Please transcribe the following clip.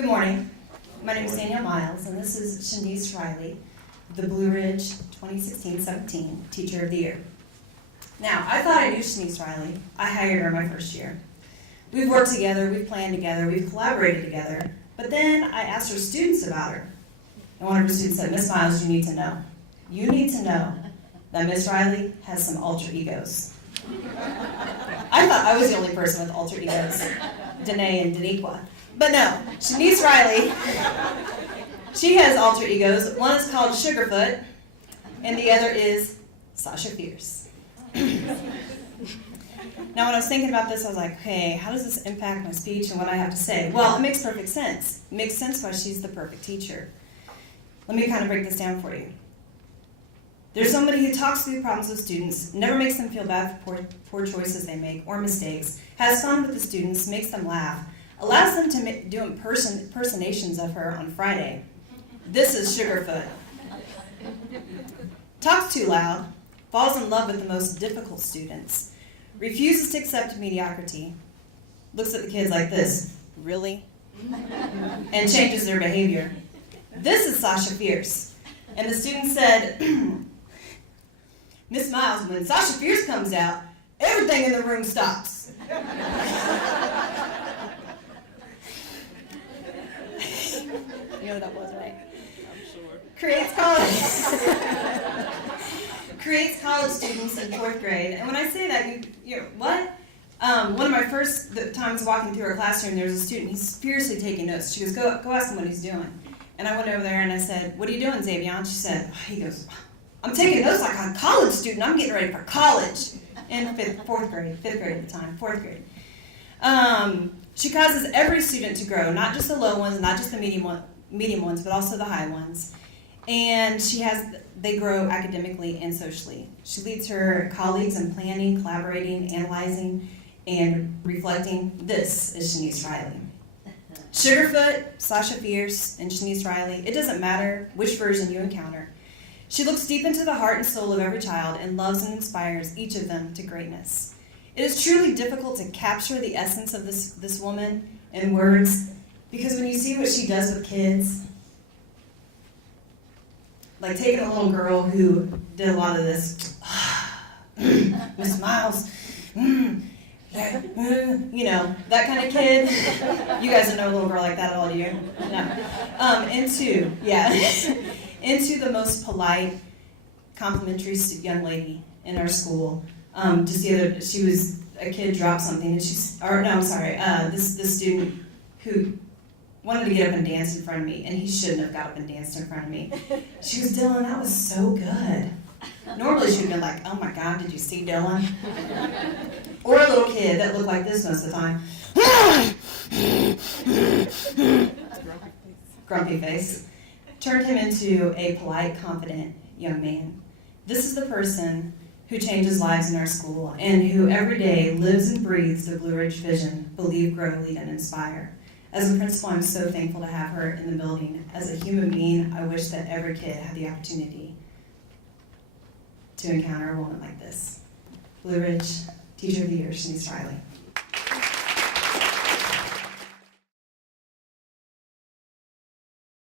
Good morning. My name is Danielle Miles, and this is Shanise Riley, the Blue Ridge 2016-17 Teacher of the Year. Now, I thought I knew Shanise Riley. I hired her my first year. We've worked together, we've planned together, we've collaborated together, but then I asked her students about her. And one of her students said, "Miss Miles, you need to know. You need to know that Miss Riley has some alter egos." I thought I was the only person with alter egos, Danae and Daniqua. But no, Shanise Riley, she has alter egos. One is called Sugarfoot, and the other is Sasha Fierce. Now, when I was thinking about this, I was like, okay, how does this impact my speech and what I have to say? Well, it makes perfect sense. It makes sense why she's the perfect teacher. Let me kind of break this down for you. There's somebody who talks through problems with students, never makes them feel bad for poor choices they make or mistakes, has fun with the students, makes them laugh, allows them to do impersonations of her on Friday. This is Sugarfoot. Talks too loud, falls in love with the most difficult students, refuses to accept mediocrity, looks at the kids like this, "Really?" and changes their behavior. This is Sasha Fierce. And the student said, "Miss Miles, when Sasha Fierce comes out, everything in the room stops." You know what that was, right? I'm sure. Creates college students in 4th grade. And when I say that, you're what? One of my first times walking through our classroom, there was a student, he's fiercely taking notes. She goes, go ask him what he's doing. And I went over there and I said, "What are you doing, Xavier?" She said, he goes, "I'm taking notes like a college student. I'm getting ready for college." In 5th grade at the time, 4th grade. She causes every student to grow, not just the low ones, not just the medium ones, but also the high ones. And they grow academically and socially. She leads her colleagues in planning, collaborating, analyzing, and reflecting. This is Shanise Riley. Sugarfoot, Sasha Fierce, and Shanise Riley, it doesn't matter which version you encounter. She looks deep into the heart and soul of every child and loves and inspires each of them to greatness. It is truly difficult to capture the essence of this woman in words, because when you see what she does with kids, like taking a little girl who did a lot of this, "Miss Miles, you know, that kind of kid." You guys don't know a little girl like that at all, do you? No. Into the most polite, complimentary young lady in our school. Just the other, a kid dropped something, and this student who wanted to get up and dance in front of me, and he shouldn't have got up and danced in front of me. She goes, "Dylan, that was so good." Normally she would have been like, "Oh my God, did you see Dylan?" Or a little kid that looked like this most of the time. Grumpy face. Turned him into a polite, confident young man. This is the person who changes lives in our school and who every day lives and breathes the Blue Ridge vision: believe, grow, lead, and inspire. As a principal, I'm so thankful to have her in the building. As a human being, I wish that every kid had the opportunity to encounter a woman like this. Blue Ridge Teacher of the Year, Shanise Riley.